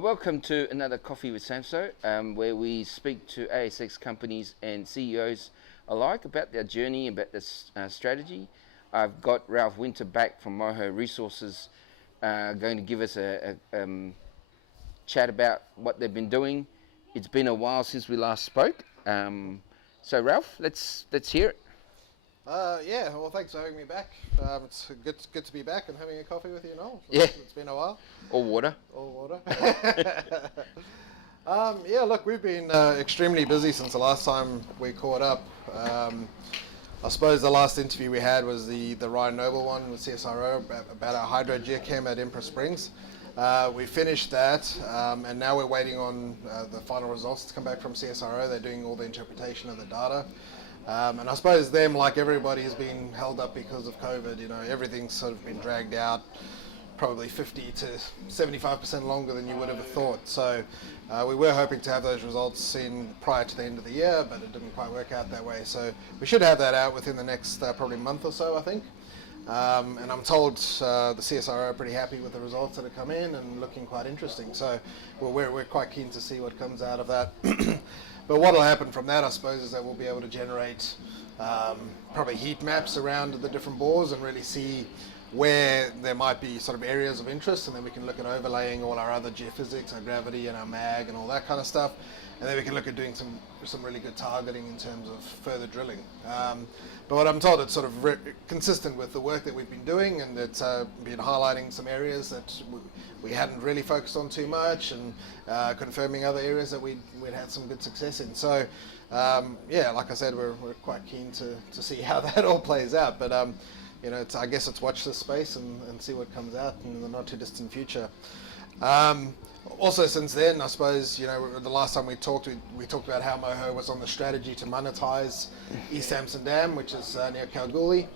Welcome to another Coffee with Samso, where we speak to ASX companies and CEOs alike about their journey, about their strategy. I've got Ralph Winter back from Moho Resources, going to give us a chat about what they've been doing. It's been a while since we last spoke. So Ralph, let's hear it. Well, thanks for having me back. It's good to be back and having a coffee with you, Noel. Yeah. It's been a while. Or water. All water. Look, we've been extremely busy since the last time we caught up. I suppose the last interview we had was the Ryan Noble one with CSIRO about our hydro geochem at Empress Springs. We finished that, and now we're waiting on the final results to come back from CSIRO. They're doing all the interpretation of the data. And I suppose them, like everybody, has been held up because of COVID. You know, everything's sort of been dragged out probably 50 to 75% longer than you would have thought. So we were hoping to have those results in prior to the end of the year, but it didn't quite work out that way. So we should have that out within the next probably month or so, I think. And I'm told the CSIRO are pretty happy with the results that have come in and looking quite interesting. So we're quite keen to see what comes out of that. But what will happen from that, I suppose, is that we'll be able to generate probably heat maps around the different bores and really see where there might be sort of areas of interest, and then we can look at overlaying all our other geophysics, our gravity and our mag and all that kind of stuff. And then we can look at doing some really good targeting in terms of further drilling. But what I'm told, it's sort of consistent with the work that we've been doing, and it's been highlighting some areas that we hadn't really focused on too much, and confirming other areas that we'd had some good success in. So like I said, we're quite keen to see how that all plays out. But I guess it's watch this space and see what comes out in the not too distant future. Also, since then, I suppose, the last time we talked about how Moho was on the strategy to monetize East Samson Dam, which is near Kalgoorlie.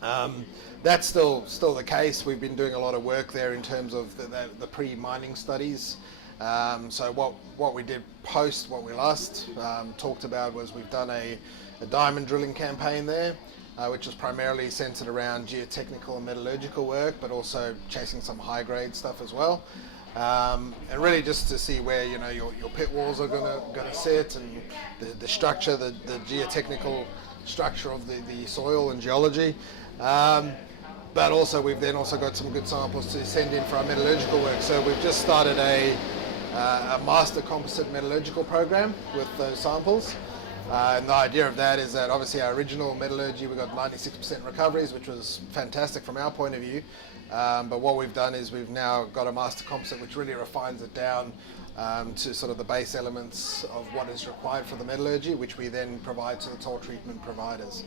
That's still the case. We've been doing a lot of work there in terms of the pre-mining studies. So what we did post what we last talked about was we've done a diamond drilling campaign there, which is primarily centered around geotechnical and metallurgical work, but also chasing some high-grade stuff as well. And really just to see where your pit walls are gonna sit, and the structure, the geotechnical structure of the soil and geology. But also we've then also got some good samples to send in for our metallurgical work. So we've just started a master composite metallurgical program with those samples. And the idea of that is that obviously our original metallurgy, we got 96% recoveries, which was fantastic from our point of view. But what we've done is we've now got a master composite which really refines it down to sort of the base elements of what is required for the metallurgy, which we then provide to the toll treatment providers.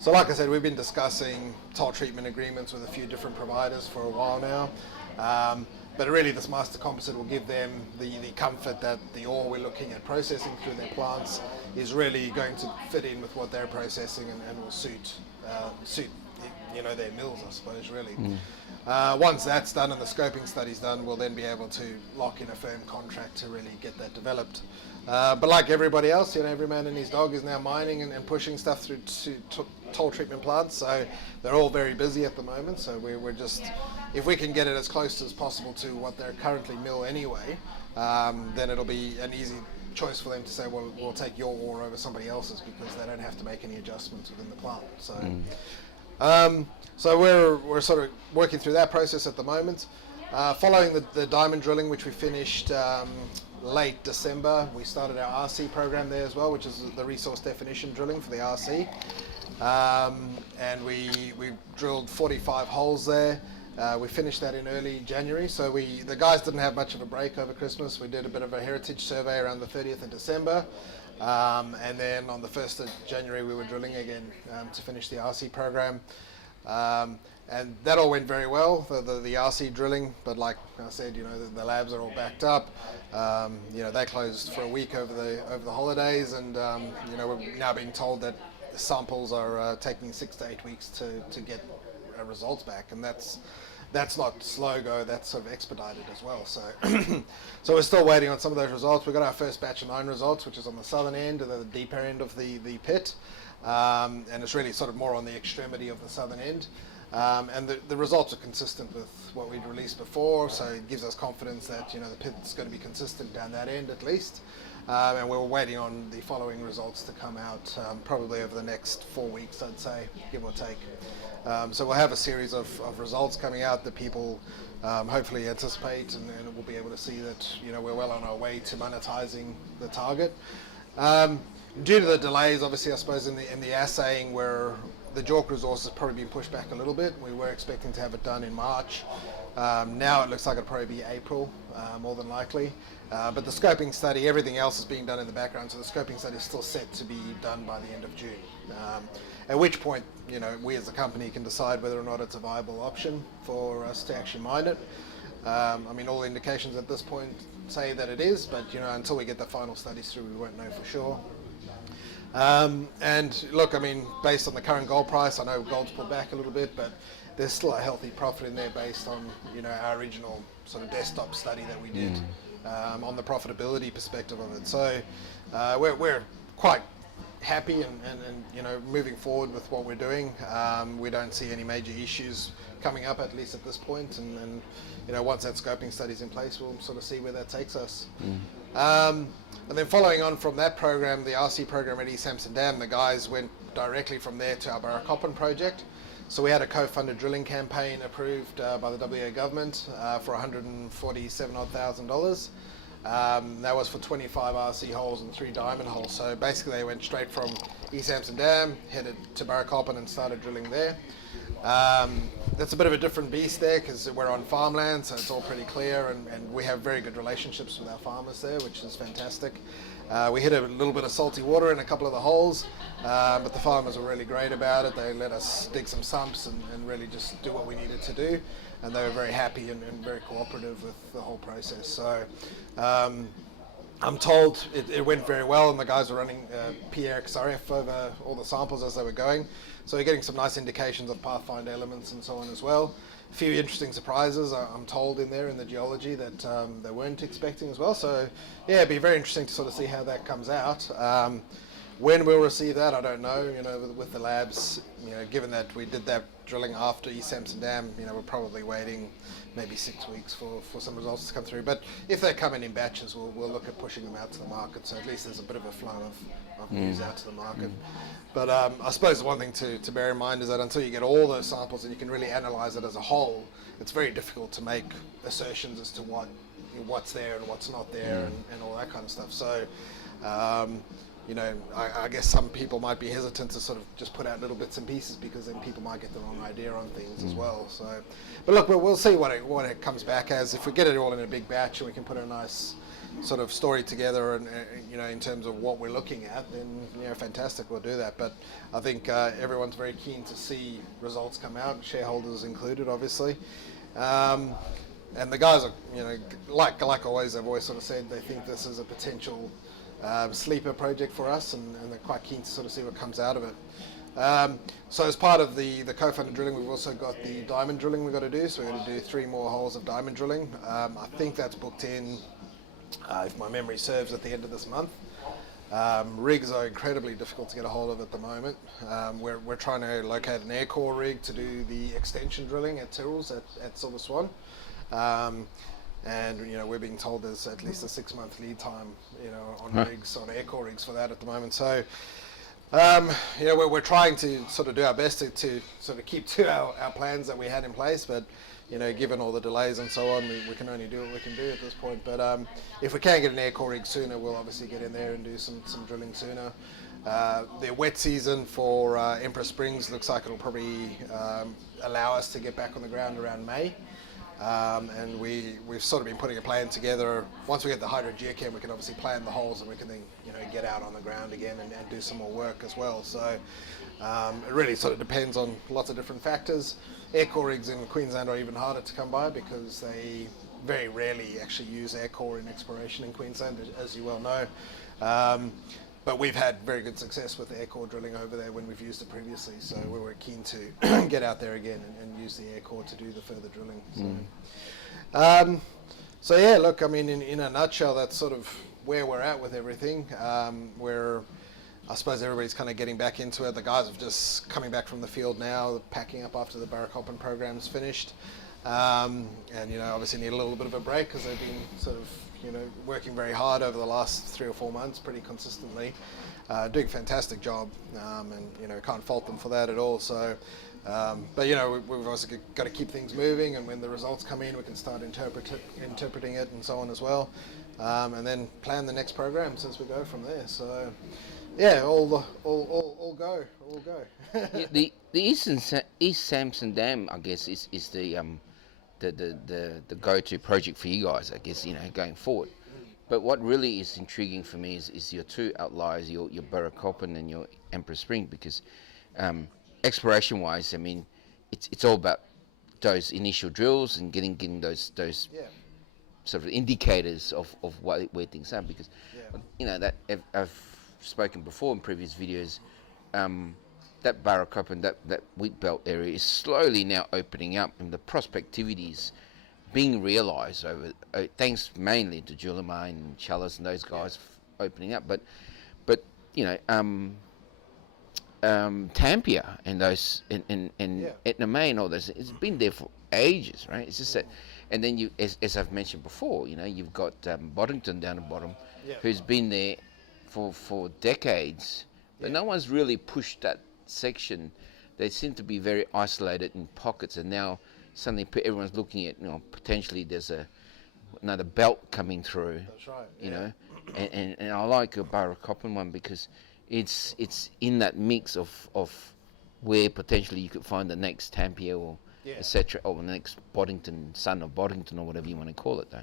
So like I said, we've been discussing toll treatment agreements with a few different providers for a while now. But really this master composite will give them the comfort that the ore we're looking at processing through their plants is really going to fit in with what they're processing and will suit their mills, I suppose, really. Once that's done and the scoping study's done, we'll then be able to lock in a firm contract to really get that developed. But like everybody else, every man and his dog is now mining and pushing stuff through to toll treatment plants, so they're all very busy at the moment. So we're just, if we can get it as close as possible to what they're currently mill anyway, then it'll be an easy choice for them to say, well, we'll take your ore over somebody else's, because they don't have to make any adjustments within the plant. So so we're sort of working through that process at the moment. Following the diamond drilling, which we finished late December, we started our RC program there as well, which is the resource definition drilling for the RC. And we drilled 45 holes there. We finished that in early January, so the guys didn't have much of a break over Christmas. We did a bit of a heritage survey around the 30th of December, and then on the 1st of January we were drilling again to finish the RC program. And that all went very well, the RC drilling, but like I said, the labs are all backed up. They closed for a week over the holidays, and we're now being told that samples are taking 6 to 8 weeks to get results back, and that's not slow go, that's sort of expedited as well. So so we're still waiting on some of those results. We've got our first batch of 9 results, which is on the southern end, and the deeper end of the pit, and it's really sort of more on the extremity of the southern end. And the results are consistent with what we'd released before, so it gives us confidence that the pit's going to be consistent down that end at least. And we're waiting on the following results to come out probably over the next 4 weeks, I'd say, give or take. So we'll have a series of results coming out that people hopefully anticipate, and we'll be able to see that we're well on our way to monetizing the target. Due to the delays, obviously, I suppose in the assaying, where the JORC resource has probably been pushed back a little bit. We were expecting to have it done in March. Now it looks like it'll probably be April, more than likely. But the scoping study, everything else is being done in the background, so the scoping study is still set to be done by the end of June. At which point, we as a company can decide whether or not it's a viable option for us to actually mine it. I mean, all the indications at this point say that it is, but until we get the final studies through, we won't know for sure. And look, I mean, based on the current gold price, I know gold's pulled back a little bit, but there's still a healthy profit in there based on our original sort of desktop study that we did on the profitability perspective of it. So we're quite happy and moving forward with what we're doing. We don't see any major issues coming up, at least at this point, and once that scoping study's in place, we'll sort of see where that takes us. And then following on from that program, the RC program at East Hampson Dam, the guys went directly from there to our Barracoppin project. So we had a co-funded drilling campaign approved by the WA government for $147,000. That was for 25 RC holes and 3 diamond holes. So basically they went straight from East Hampson Dam, headed to Barracoppin and started drilling there. That's a bit of a different beast there because we're on farmland, so it's all pretty clear, and we have very good relationships with our farmers there, which is fantastic. We hit a little bit of salty water in a couple of the holes, but the farmers were really great about it. They let us dig some sumps and really just do what we needed to do, and they were very happy and very cooperative with the whole process. So I'm told it went very well, and the guys were running PRXRF over all the samples as they were going. So we're getting some nice indications of pathfinder elements and so on as well. A few interesting surprises, I'm told, in there in the geology that they weren't expecting as well. So yeah, it'd be very interesting to sort of see how that comes out. When we'll receive that, I don't know. With the labs, given that we did that drilling after East Hampson Dam, we're probably waiting maybe 6 weeks for some results to come through. But if they come in batches, we'll look at pushing them out to the market. So at least there's a bit of a flow of news out to the market. But I suppose the one thing to bear in mind is that until you get all those samples and you can really analyze it as a whole, it's very difficult to make assertions as to what's there and what's not there and all that kind of stuff. So I guess some people might be hesitant to sort of just put out little bits and pieces because then people might get the wrong idea on things as well. So, but look, we'll see what it comes back as. If we get it all in a big batch and we can put a nice sort of story together and in terms of what we're looking at, then fantastic, we'll do that. But I think everyone's very keen to see results come out, shareholders included, obviously. And the guys are, like always, they've always sort of said they think this is a potential sleeper project for us, and they're quite keen to sort of see what comes out of it. So as part of the co-funded drilling, we've also got the diamond drilling we've got to do. So we're going to do 3 more holes of diamond drilling. I think that's booked in, if my memory serves, at the end of this month. Rigs are incredibly difficult to get a hold of at the moment. We're trying to locate an air core rig to do the extension drilling at Tyrrells at Silver Swan. And we're being told there's at least a 6-month lead time, on rigs, on air core rigs for that at the moment. So, we're trying to sort of do our best to sort of keep to our plans that we had in place. But, given all the delays and so on, we can only do what we can do at this point. But if we can get an air core rig sooner, we'll obviously get in there and do some drilling sooner. The wet season for Emperor Springs looks like it'll probably allow us to get back on the ground around May. And we've sort of been putting a plan together. Once we get the hydrogeochem, we can obviously plan the holes, and we can then get out on the ground again and do some more work as well. So it really sort of depends on lots of different factors. Air core rigs in Queensland are even harder to come by because they very rarely actually use air core in exploration in Queensland, as you well know. But we've had very good success with air core drilling over there when we've used it previously, so we were keen to get out there again and use the air core to do the further drilling. So yeah, look, I mean, in a nutshell, that's sort of where we're at with everything. We're I suppose everybody's kind of getting back into it. The guys have just coming back from the field now, packing up after the Barracoppin program's finished. And, obviously need a little bit of a break because they've been sort of, working very hard over the last 3 or 4 months pretty consistently. Doing a fantastic job, and, can't fault them for that at all. So, but, we've also got to keep things moving, and when the results come in, we can start interpreting it and so on as well. And then plan the next programs as we go from there. So, yeah, all go. Yeah, the East Samson Dam, I guess, is the go-to project for you guys, I guess, going forward. But what really is intriguing for me is your two outliers, your Barracoppin and your Emperor Spring, because exploration-wise, I mean, it's all about those initial drills and getting those sort of indicators of where things are, because that I've spoken before in previous videos. That Barracoppin, that wheat belt area is slowly now opening up, and the prospectivities being realised over thanks mainly to Julimar and Chalice and those guys opening up. But Tampia and those and Etna May and all this, it's been there for ages, right? It's just that, and then as I've mentioned before, you've got Boddington down the bottom, who's been there for decades, but no one's really pushed that section. They seem to be very isolated in pockets, and now suddenly everyone's looking at, potentially there's another belt coming through. That's right. And I like a Barracoppin one because it's in that mix of where potentially you could find the next Tampia or etc., or the next Boddington, son of Boddington, or whatever you want to call it, though.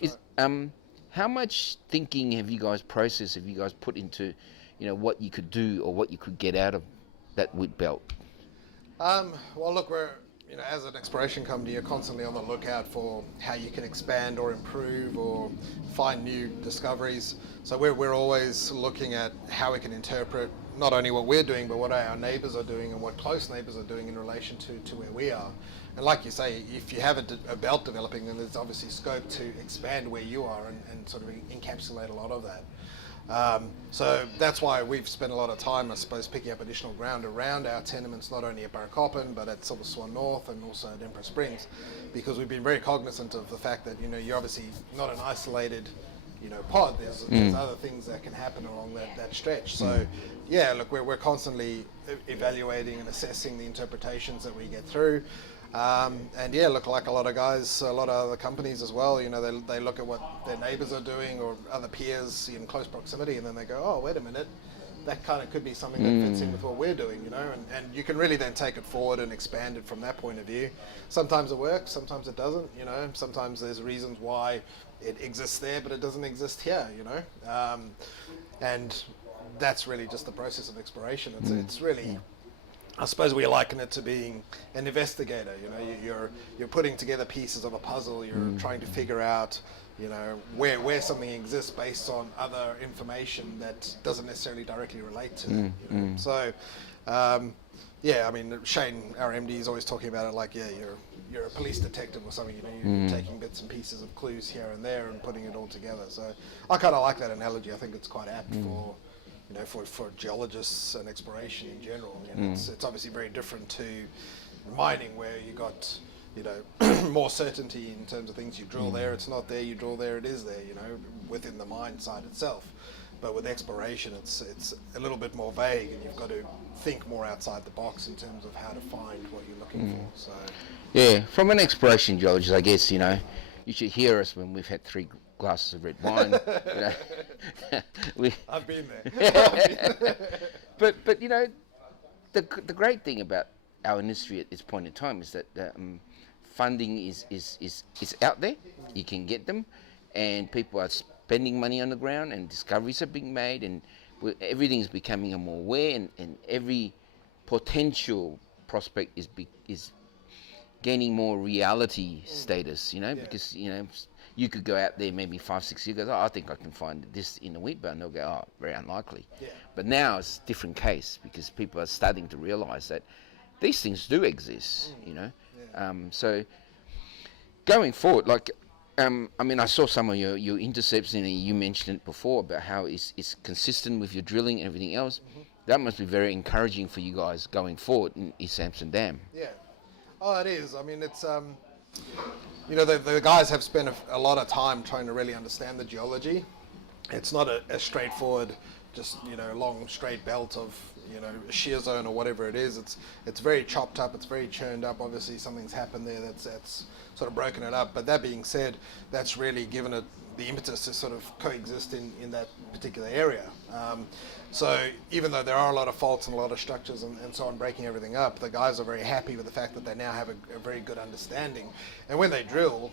That's right. How much thinking have you guys put into, what you could do or what you could get out of that wheat belt? Well, look, we're, as an exploration company, you're constantly on the lookout for how you can expand or improve or find new discoveries. So we're always looking at how we can interpret not only what we're doing, but what our neighbours are doing and what close neighbours are doing in relation to where we are. And like you say, if you have a belt developing, then there's obviously scope to expand where you are and sort of encapsulate a lot of that. So that's why we've spent a lot of time, I suppose, picking up additional ground around our tenements, not only at Barracoppin, but at Silver Swan North and also at Emperor Springs, because we've been very cognizant of the fact that, you're obviously not an isolated, pod. There's other things that can happen along that stretch. So, look, we're constantly evaluating and assessing the interpretations that we get through. Look, like a lot of guys, a lot of other companies as well, they look at what their neighbours are doing or other peers in close proximity, and then they go, oh, wait a minute, that kind of could be something that fits in with what we're doing, and you can really then take it forward and expand it from that point of view. Sometimes it works, sometimes it doesn't, sometimes there's reasons why it exists there, but it doesn't exist here, and that's really just the process of exploration. It's really... I suppose we liken it to being an investigator. You're putting together pieces of a puzzle. You're trying to figure out, where something exists based on other information that doesn't necessarily directly relate to it. So, I mean, Shane, our MD, is always talking about it like, you're a police detective or something. You're taking bits and pieces of clues here and there and putting it all together. So I kind of like that analogy. I think it's quite apt for geologists and exploration in general. It's obviously very different to mining, where you got more certainty in terms of things. You drill there, it's not there. You drill there, it is there. Within the mine site itself. But with exploration, it's a little bit more vague, and you've got to think more outside the box in terms of how to find what you're looking for. So yeah, from an exploration geologist, I guess you should hear us when we've had 3 glasses of red wine. I've been there. But the great thing about our industry at this point in time is that funding is out there. You can get them, and people are spending money on the ground, and discoveries are being made, and everything's becoming more aware, and every potential prospect is gaining more reality status. Because you could go out there maybe 5-6 years ago, I think I can find this in the wheat belt, and they'll go, oh, very unlikely. But now it's a different case, because people are starting to realise that these things do exist, So going forward, like I mean, I saw some of your intercepts, and you mentioned it before about how it's consistent with your drilling and everything else. That must be very encouraging for you guys going forward in East Samson Dam. Yeah. Oh, it is. I mean, it's the guys have spent a lot of time trying to really understand the geology. It's not a straightforward, just long straight belt of a shear zone or whatever it is. It's very chopped up. It's very churned up. Obviously, something's happened there that's sort of broken it up. But that being said, that's really given it the impetus to sort of coexist in that particular area. So even though there are a lot of faults and a lot of structures and so on breaking everything up, the guys are very happy with the fact that they now have a very good understanding. And when they drill,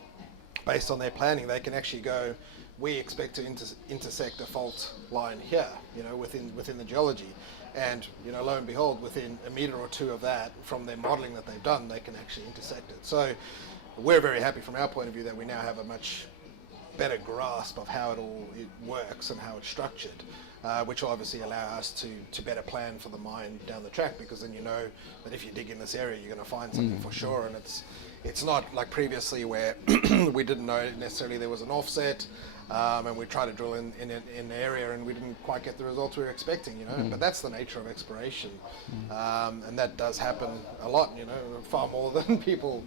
based on their planning, they can actually go, we expect to intersect a fault line here, within the geology. And, lo and behold, within a metre or two of that, from their modelling that they've done, they can actually intersect it. So we're very happy from our point of view that we now have a much better grasp of how it works and how it's structured, which will obviously allow us to better plan for the mine down the track, because then that if you dig in this area, you're going to find something for sure. And it's not like previously where we didn't know necessarily there was an offset, and we tried to drill in an area and we didn't quite get the results we were expecting, But that's the nature of exploration, and that does happen a lot, far more than people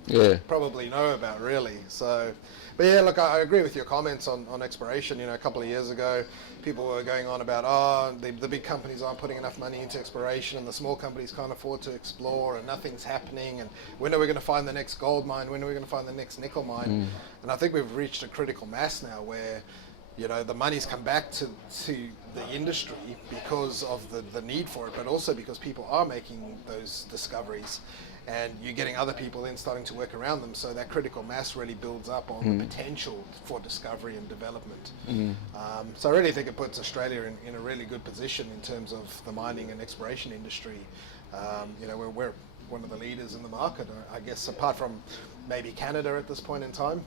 probably know about, really. So, but yeah, look, I agree with your comments on exploration. A couple of years ago, people were going on about, the big companies aren't putting enough money into exploration, and the small companies can't afford to explore, and nothing's happening, and when are we going to find the next gold mine? When are we going to find the next nickel mine? And I think we've reached a critical mass now where the money's come back to the industry because of the need for it, but also because people are making those discoveries, and you're getting other people then starting to work around them. So that critical mass really builds up on the potential for discovery and development. So I really think it puts Australia in a really good position in terms of the mining and exploration industry. We're one of the leaders in the market, I guess, apart from maybe Canada at this point in time.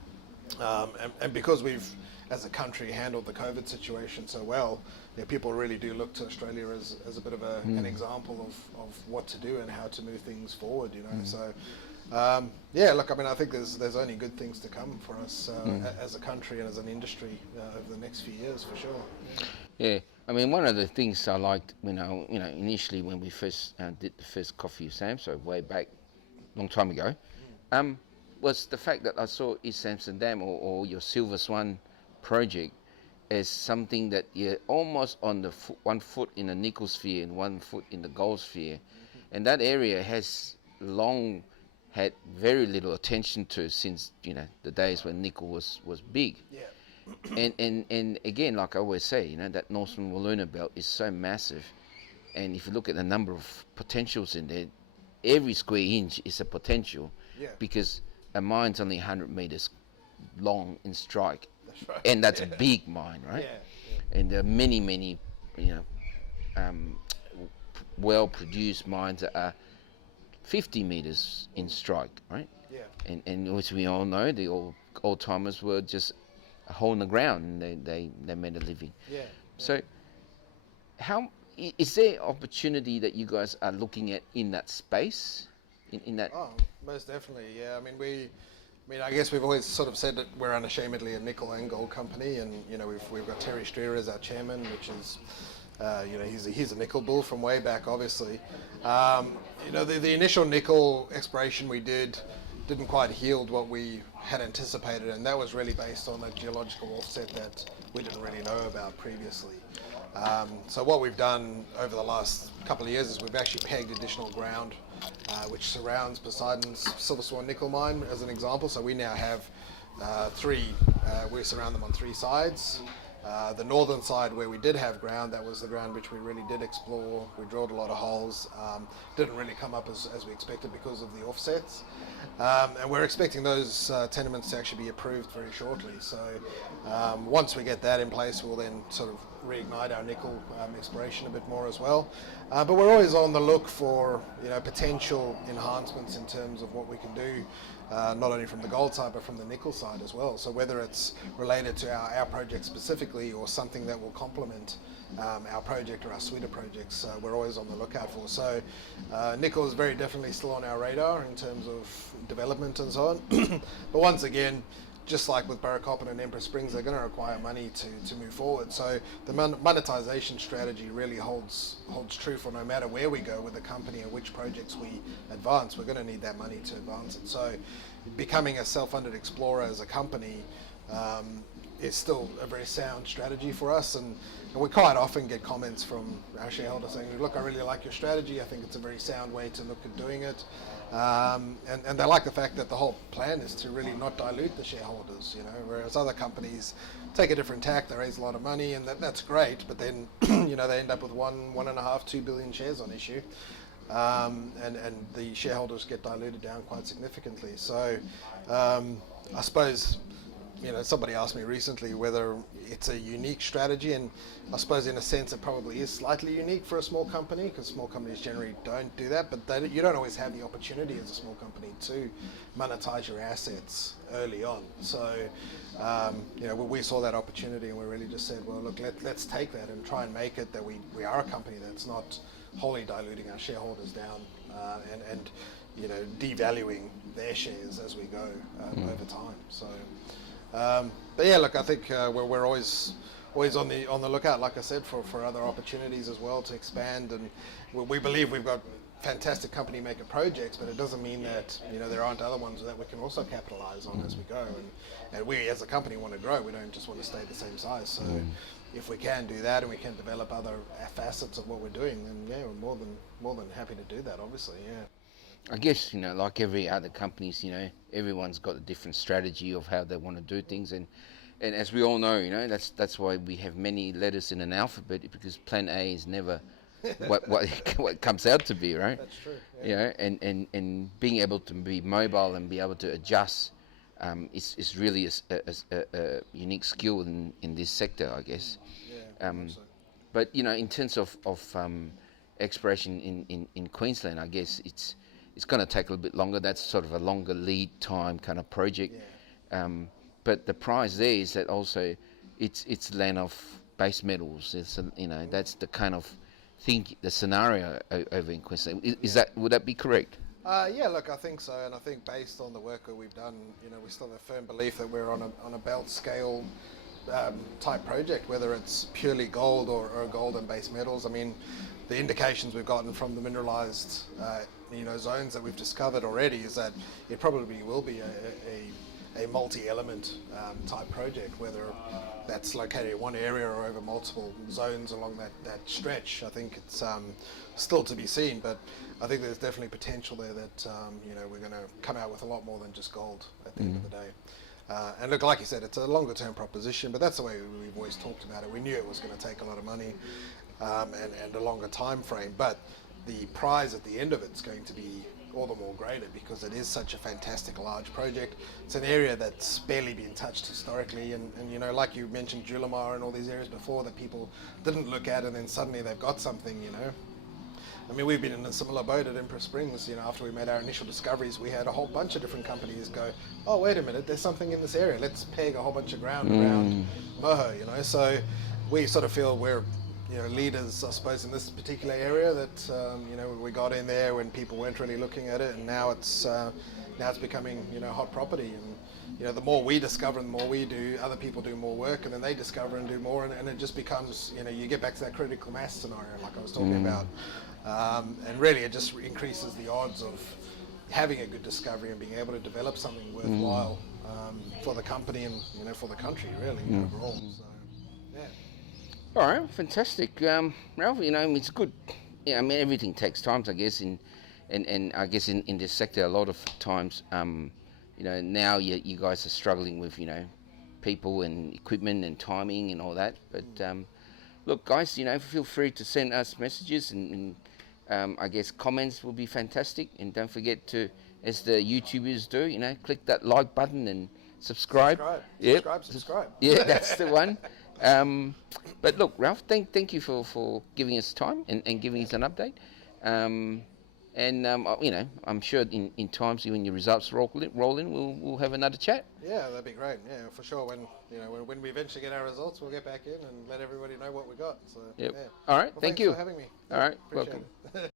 And because we've, as a country, handled the COVID situation so well, people really do look to Australia as a bit of an example of what to do and how to move things forward, So, look, I mean, I think there's only good things to come for us as a country and as an industry over the next few years, for sure. Yeah, I mean, one of the things I liked, initially when we first did the first Coffee with Sam, so way back, long time ago, was the fact that I saw East Samson Dam or your Silver Swan project as something that you're almost on the 1 foot in the nickel sphere and 1 foot in the gold sphere. And that area has long had very little attention to since, the days when nickel was big. Yeah. And again, like I always say, that Northern Wiluna Belt is so massive. And if you look at the number of potentials in there, every square inch is a potential. Yeah. Because a mine's only 100 meters long in strike. That's right. And that's a big mine, right? Yeah. And there are many, well-produced mines that are 50 meters in strike, right? Yeah. And as we all know, the old timers were just a hole in the ground, and they made a living. Yeah. So, how is there opportunity that you guys are looking at in that space? In that? Oh, most definitely. Yeah. I mean, I guess we've always sort of said that we're unashamedly a nickel and gold company, and we've got Terry Streer as our chairman, which is, he's a nickel bull from way back, obviously. The initial nickel exploration we didn't quite yield what we had anticipated, and that was really based on a geological offset that we didn't really know about previously. So what we've done over the last couple of years is we've actually pegged additional ground which surrounds Poseidon's Silver Swan nickel mine, as an example. So we now have we surround them on 3 sides. The northern side where we did have ground, that was the ground which we really did explore. We drilled a lot of holes. Didn't really come up as we expected because of the offsets. And we're expecting those tenements to actually be approved very shortly. So once we get that in place, we'll then sort of reignite our nickel exploration a bit more as well. But we're always on the look for potential enhancements in terms of what we can do, not only from the gold side but from the nickel side as well. So whether it's related to our project specifically or something that will complement our project or our suite of projects, we're always on the lookout for. So nickel is very definitely still on our radar in terms of development and so on. But once again, just like with Burracoppin and Empress Springs, they're going to require money to move forward. So the monetization strategy really holds true for no matter where we go with the company and which projects we advance. We're going to need that money to advance it. So becoming a self-funded explorer as a company is still a very sound strategy for us. And we quite often get comments from our shareholders saying, look, I really like your strategy. I think it's a very sound way to look at doing it. And they like the fact that the whole plan is to really not dilute the shareholders, whereas other companies take a different tack. They raise a lot of money, and that's great, but then they end up with 1.5, 2 billion shares on issue, and the shareholders get diluted down quite significantly. So I suppose somebody asked me recently whether it's a unique strategy, and I suppose in a sense it probably is slightly unique for a small company, because small companies generally don't do that, but you don't always have the opportunity as a small company to monetize your assets early on. So we saw that opportunity, and we really just said, well, look, let's take that and try and make it that we are a company that's not wholly diluting our shareholders down and devaluing their shares as we go over time. So but yeah, look, I think we're always on the lookout, like I said, for other opportunities as well to expand, and we believe we've got fantastic company maker projects, but it doesn't mean that there aren't other ones that we can also capitalize on as we go, and we as a company want to grow. We don't just want to stay the same size. So if we can do that and we can develop other facets of what we're doing, then yeah, we're more than happy to do that, obviously. Yeah. I guess, like every other companies, everyone's got a different strategy of how they want to do things. And as we all know, that's why we have many letters in an alphabet, because plan A is never what it comes out to be, right? That's true. Yeah. And being able to be mobile and be able to adjust is really a unique skill in this sector, I guess. Yeah, but, in terms of exploration in Queensland, I guess it's going to take a little bit longer. That's sort of a longer lead time kind of project. Yeah. But the prize there is that also it's land of base metals. It's that's the kind of thing, the scenario over in Queensland. Would that be correct? Yeah, look, I think so, and I think based on the work that we've done, we still have a firm belief that we're on a belt scale type project, whether it's purely gold or gold and base metals. I mean, the indications we've gotten from the mineralized zones that we've discovered already is that it probably will be a multi-element type project, whether that's located in one area or over multiple zones along that stretch. I think it's still to be seen, but I think there's definitely potential there that we're going to come out with a lot more than just gold at the end of the day. And look, like you said, it's a longer term proposition, but that's the way we've always talked about it. We knew it was going to take a lot of money and a longer time frame, but the prize at the end of it's going to be all the more greater because it is such a fantastic large project. It's an area that's barely been touched historically, and like you mentioned, Julimar and all these areas before that people didn't look at, and then suddenly they've got something. I mean, we've been in a similar boat at Empress Springs. After we made our initial discoveries, we had a whole bunch of different companies go, oh, wait a minute, there's something in this area. Let's peg a whole bunch of ground around Moho, So we sort of feel we're leaders, I suppose, in this particular area that, we got in there when people weren't really looking at it, and now it's becoming, hot property. And, the more we discover and the more we do, other people do more work, and then they discover and do more, and it just becomes, you get back to that critical mass scenario like I was talking about. And really it just increases the odds of having a good discovery and being able to develop something worthwhile for the company and, for the country, really, overall. So, yeah. All right, fantastic. Ralph, it's good. Yeah, I mean, everything takes time, I guess, and I guess in this sector, a lot of times, now you guys are struggling with, people and equipment and timing and all that. But look, guys, feel free to send us messages and I guess comments will be fantastic. And don't forget to, as the YouTubers do, click that like button and subscribe. Yep. Subscribe. Yeah, that's the one. But look, Ralph, thank you for giving us time and giving us an update. I'm sure in times when your results roll in, we'll have another chat. Yeah, that'd be great. Yeah, for sure. When we eventually get our results, we'll get back in and let everybody know what we got. So, yep. Yeah. All right. Well, thank thanks you for having me. All right. Appreciate Welcome. it.